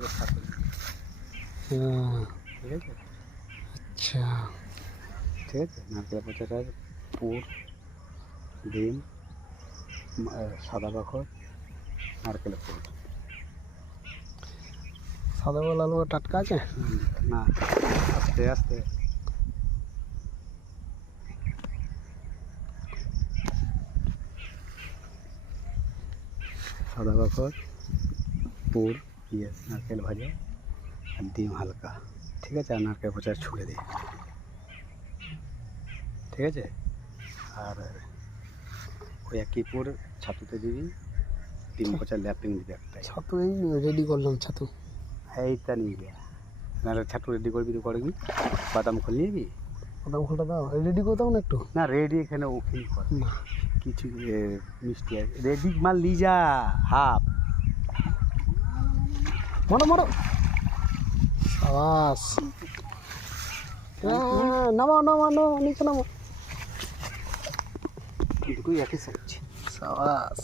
ঠিক আছে? আচ্ছা, ঠিক আছে, নারকেল পচাটার পুর, ডিম, সাদা বাখর, নারকেল পুর। সাদা বল আলু টাটকা আছে? না, আস্তে আস্তে। সাদা বাখর, পুর, নারকেল ভাজা আর ডিম হালকা, ঠিক আছে? আর নারকেল পচা ছুঁড়ে দিয়ে, ঠিক আছে? আর ওই একই পুর ছাতুতে দিবি, ডিম পচা ল্যাপিং দিবি একটাই। ছাতু এই রেডি করলাম ছাতু। এইটা নিয়ে গিয়া নাহলে ছাতু রেডি করবি তো করবি, বাদাম খোল নিয়ে যাবি। বাদাম খোলটা দাও, রেডি করে দাও না একটু। না রেডি এখানে ওখানে কর না, কিছু মিষ্টি আছে, রেডি মাল নিয়ে যা হাফ। মারো মারো, সাবাস। নামাও নামাও নামাও, নিচে নামাও। দুটোই একই সাইজ। সাবাস।